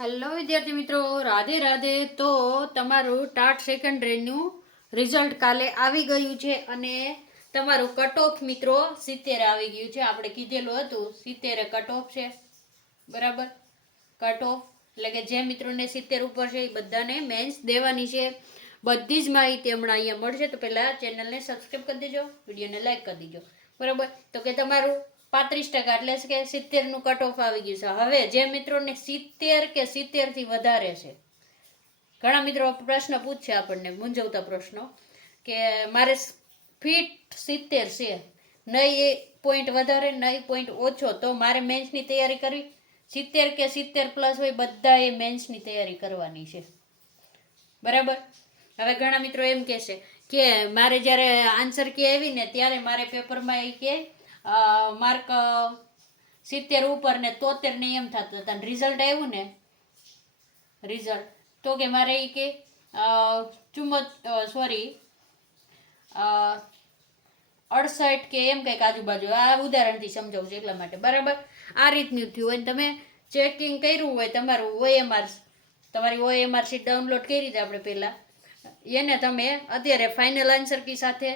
Hello વિદ્યાર્થી મિત્રો, રાધે રાધે. તો તમારું ટાટ સેકન્ડરીનું રિઝલ્ટ કાલે આવી ગયું છે અને તમારું કટ ઓફ મિત્રો 70 આવી ગયું છે. આપણે કીધેલું હતું 70 કટ ઓફ છે, બરાબર. કટ ઓફ એટલે કે જે મિત્રોને 70 ઉપર છે એ બધાને મેન્સ દેવાની છે. બધી જ માહિતી હમણાં અહીંયા મળશે. તો પહેલાં ચેનલને સબસ્ક્રાઈબ કરી દેજો, વિડીયોને લાઈક કરી દેજો, બરાબર. તો કે તમારું 35% એટલે કે 70નું કટ ઓફ આવી ગયું છે. હવે જે મિત્રોને 70 કે 70થી વધારે છે, ઘણા મિત્રો પ્રશ્ન પૂછશે આપણને, મૂંઝવતા પ્રશ્નો, કે મારે ફિટ 70 છે, નહીં પોઈન્ટ વધારે નહીં પોઈન્ટ ઓછો, તો મારે મેન્સની તૈયારી કરવી? 70 કે 70 પ્લસ હોય બધાએ મેન્સની તૈયારી કરવાની છે, બરાબર. હવે ઘણા મિત્રો એમ કહેશે કે મારે જ્યારે આન્સર કે આવી ને ત્યારે મારે પેપરમાં એ કે માર્ક 70 ઉપર ને 73 ને એમ થતું હતા. રિઝલ્ટ આવ્યું ને રિઝલ્ટ તો કે મારે એ કે 68 કે એમ કંઈક આજુબાજુ. આ ઉદાહરણથી સમજાવું છું એટલા માટે, બરાબર. આ રીતનું થયું હોય. તમે ચેકિંગ કર્યું હોય તમારું OMR, તમારી OMR શીટ ડાઉનલોડ કરી હતી આપણે પહેલાં, એને તમે અત્યારે ફાઇનલ આન્સર કી સાથે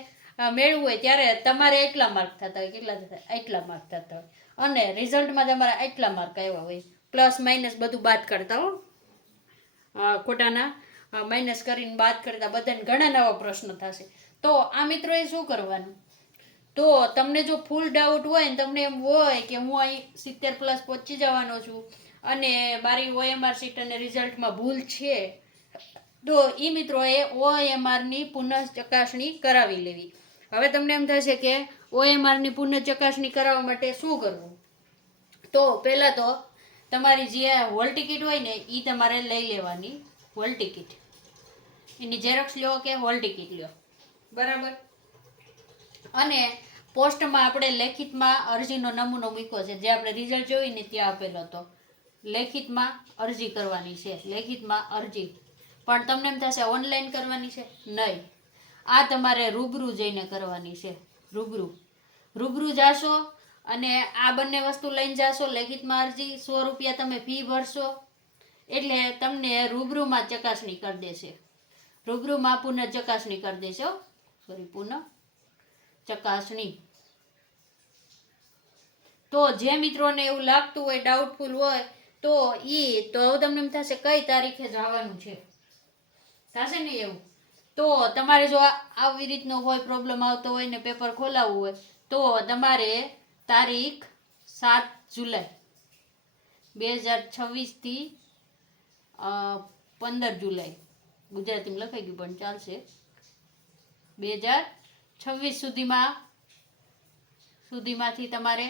મેળવવું હોય ત્યારે તમારે એટલા માર્ક થતા હોય. કેટલા થતા? એટલા માર્ક થતા હોય. અને રિઝલ્ટમાં તમારા એટલા માર્ક આવ્યા હોય, પ્લસ માઇનસ બધું બાદ કરતા હો, ખોટાના માઇનસ કરીને બાદ કરતા બધાને ઘણા નવા પ્રશ્નો થશે. તો આ મિત્રોએ શું કરવાનું? તો તમને જો ફૂલ ડાઉટ હોય ને તમને એમ હોય કે હું અહીં 70 પ્લસ પહોંચી જવાનો છું અને મારી OMR શીટ અને રિઝલ્ટમાં ભૂલ છે, તો એ મિત્રોએ OMRની પુનઃ ચકાસણી કરાવી લેવી. હવે તમને એમ થશે કે OMRની પુનઃ ચકાસણી કરાવવા માટે શું કરવું? તો પહેલાં તો તમારી જે હોલ ટિકિટ હોય ને એ તમારે લઈ લેવાની. હોલ ટિકિટ એની ઝેરોક્સ લ્યો કે હોલ ટિકિટ લ્યો, બરાબર. અને પોસ્ટમાં આપણે લેખિતમાં અરજીનો નમૂનો મૂક્યો છે, જે આપણે રિઝલ્ટ જોઈને ત્યાં આપેલો હતો. લેખિતમાં અરજી કરવાની છે, લેખિતમાં અરજી. પણ તમને એમ થશે ઓનલાઈન કરવાની છે? નહીં, આ તમારે રૂબરૂ જઈને કરવાની છે. રૂબરૂ જાશો અને આ બંને વસ્તુ લઈને જાશો. લેખિતમાં અરજી, 100 રૂપિયા તમે ફી ભરશો એટલે તમને રૂબરૂમાં ચકાસણી કરી દેશે. રૂબરૂમાં પુનઃ ચકાસણી કરી દેશો. પુનઃ ચકાસણી. તો જે મિત્રોને એવું લાગતું હોય, ડાઉટફુલ હોય, તો તમને એમ થશે કઈ તારીખે જવાનું છે, થશે ને એવું. તો તમારે જો આવી રીતનો હોય પ્રોબ્લેમ આવતો હોય ને પેપર ખોલાવવું હોય તો તમારે તારીખ 7 જુલાઈ 2026 થી 15 જુલાઈ, ગુજરાતીમાં લખાઈ ગયું પણ ચાલશે, 2026 સુધીમાંથી તમારે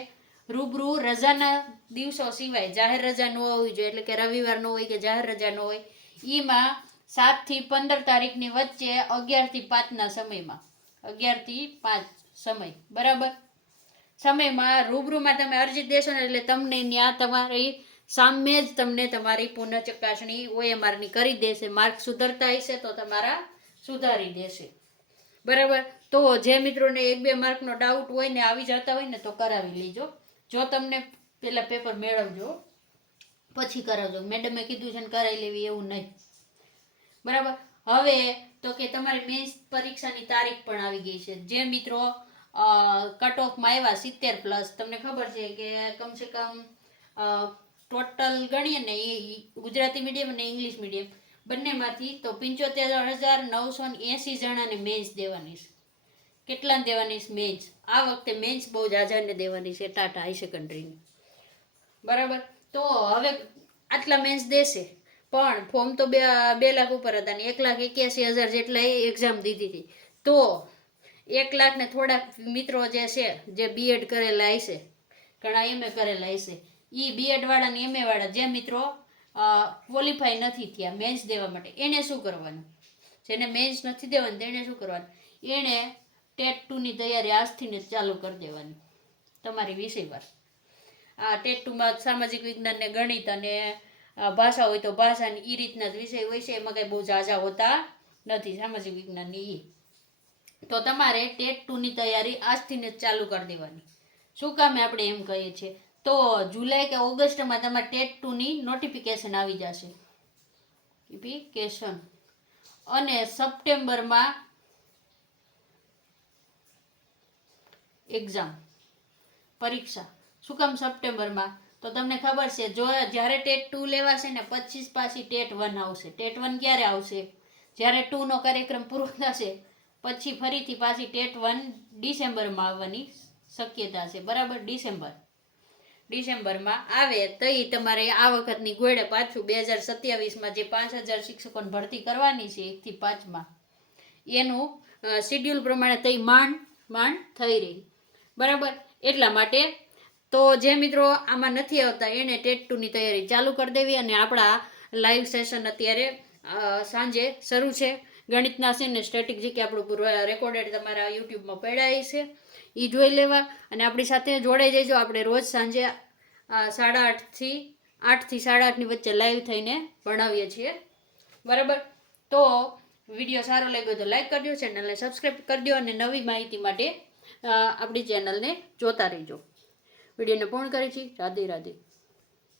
રૂબરૂ રજાના દિવસો સિવાય, જાહેર રજા ન હોવી જોઈએ, એટલે કે રવિવાર ન હોય કે જાહેર રજા ન હોય, એમાં 7 થી 15 તારીખની વચ્ચે 11 થી 5ના સમયમાં, 11 થી 5 સમય, બરાબર. સમયમાં રૂબરૂમાં તમે અરજી દેશો ને એટલે તમને ત્યાં તમારી સામે જ તમને તમારી પુનઃ ચકાસણી OMRની કરી દેશે. માર્ક સુધરતા હશે તો તમારા સુધારી દેશે, બરાબર. તો જે મિત્રોને 1-2 માર્કનો ડાઉટ હોય ને આવી જતા હોય ને તો કરાવી લેજો. જો તમને પેલા પેપર મેળવજો પછી કરાવજો. મેડમે કીધું છે ને કરાવી લેવી એવું નહીં, બરાબર. હવે તો કે તમારી મેન્સ પરીક્ષાની તારીખ પણ આવી ગઈ છે. જે મિત્રો કટ ઓફમાં આવ્યા 70 પ્લસ, તમને ખબર છે કે કમસે કમ ટોટલ ગણીએ ને એ ગુજરાતી મીડિયમ અને ઇંગ્લિશ મીડિયમ બંનેમાંથી તો 75,980 જણાને મેન્સ દેવાની છે. કેટલાને દેવાની છે મેન્સ? આ વખતે મેન્સ બહુ જાજાને દેવાની છે ટાટા હાઈ સેકન્ડરીની, બરાબર. તો હવે આટલા મેન્સ દેશે, પણ ફોર્મ તો 2 લાખ ઉપર હતા ને 1,81,000 જેટલા એક્ઝામ દીધી હતી. તો 1 લાખ ને થોડાક મિત્રો જે છે જે BEd કરેલા હશે, ઘણા MA કરેલા હશે, એ BEd વાળા ને MA વાળા જે મિત્રો ક્વોલિફાય નથી થયા મેન્સ દેવા માટે, એને શું કરવાનું? જેને મેન્સ નથી દેવાનું તેને શું કરવાનું? એણે ટેટ 2ની તૈયારી આજથી જ ચાલુ કરી દેવાની. તમારી વિષયવાર આ ટેટ 2માં સામાજિક વિજ્ઞાન ને ગણિત અને ભાષા હોય તો ભાષાની એ રીતના જ વિષય હોય છે, એમાં કંઈ બહુ ઝાઝા હોતા નથી સામાજિક વિજ્ઞાનની. તો તમારે ટેટ 2ની તૈયારી આજથી જ ચાલુ કરી દેવાની. શું કામે આપણે એમ કહીએ છીએ? તો જુલાઈ કે ઓગસ્ટમાં તમારે ટેટ 2ની નોટિફિકેશન આવી જશે, નોટિફિકેશન. અને સપ્ટેમ્બરમાં એક્ઝામ, પરીક્ષા. શું કામ સપ્ટેમ્બરમાં? તો તમને ખબર છે જો જ્યારે ટેટ 2 લેવાશે ને પછી પાછી ટેટ 1 આવશે. ટેટ 1 ક્યારે આવશે? જ્યારે 2નો કાર્યક્રમ પૂરો થશે પછી ફરીથી પાછી ટેટ 1 ડિસેમ્બરમાં આવવાની શક્યતા છે. બરાબર, ડિસેમ્બરમાં આવે તો એ તમારે આ વખતની ગોળે પાછું 2027માં જે 5000 શિક્ષકોની ભરતી કરવાની છે 1 થી 5માં, એનું શિડ્યુલ પ્રમાણે તઈ માંડ થઈ રહી. બરાબર, એટલા માટે તો જે મિત્રો આમાં નથી આવતા એને ટેટ 2ની તૈયારી ચાલુ કરી દેવી. અને આપણા લાઈવ સેશન અત્યારે સાંજે શરૂ છે. ગણિતના છે ને સ્ટેટિક જીકે આપણું રેકોર્ડેડ તમારા યુટ્યુબમાં પડ્યા છે, એ જોઈ લેવા. અને આપણી સાથે જોડાઈ જજો. આપણે રોજ સાંજે 8:30 થી 8:30ની વચ્ચે લાઈવ થઈને ભણાવીએ છીએ. બરાબર, તો વિડીયો સારો લાગ્યો તો લાઈક કરજો, ચેનલને સબસ્ક્રાઈબ કરજો અને નવી માહિતી માટે આપણી ચેનલને જોતા રહેજો. વિડીયોને પૂર્ણ કરી છે. રાધે રાધે.